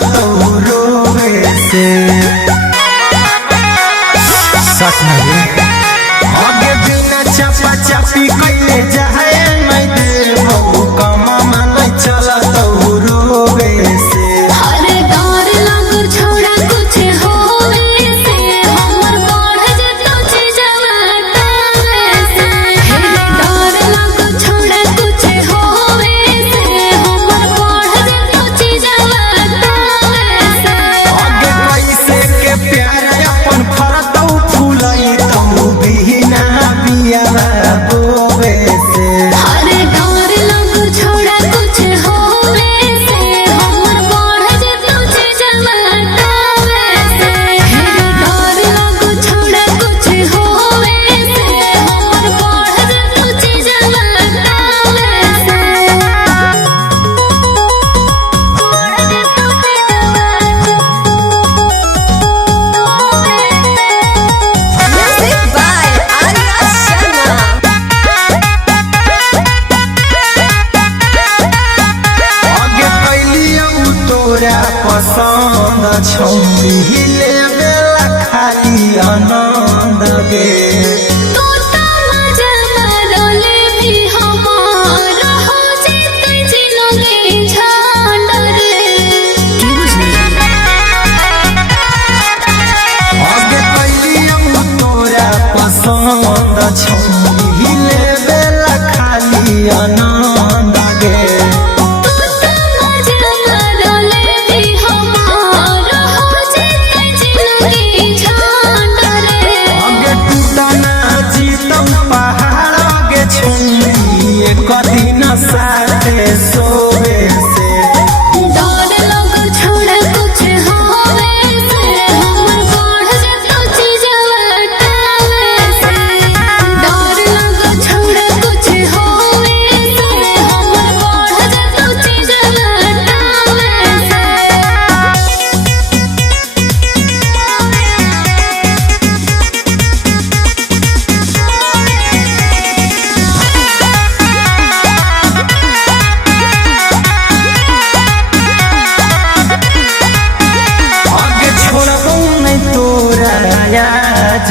तो रोवे से सच नहीं आगे बिना चापा चापी कैले जाए नहीं दे बहु कमा मन चल तो रोवे से अरे डर लगो छोड़ा कुछ होवे से हमर बढ़ जतो चीजवा तावे से अरे डर लगो छोड़ा कुछ होवे से हमर बढ़ जतो चीजवा तावे से आगे कैसे के प्यार अपन फरतौ फूलई तो बिना बिया बोवे से अरे डर लगो छोड़ा कुछ होवे से हमर बढ़ जतो चीजवा तावे से अरे डर लगो छोड़ा कुछ होवे से हमर बढ़ जतो चीजवा तावे से Music by Arya Sharma. आगे कैलियौ तोरा पसंद छौरी लेवेला खाली आनंद गे तू त मजा मारले भी हमार हो जेते जिनगी झांडर की बुझली आगे कैलियौ तोरा पसंद छौरी लेवेला खाली आनंद गे तू त मजा मारले भी हमार हो जेते जिनगी झांडर आगे टूटना जीतम पहाड़ आगे छुई एक दिन साथे सोवे से डर लगो छोड़ा कुछ होवे से हमर बढ़ जतो चीजवा तावे से डर लगो छोड़ा कुछ होवे से हमर बढ़ जतो चीजवा तावे से आगे छोड़बौ नहीं तोरा आज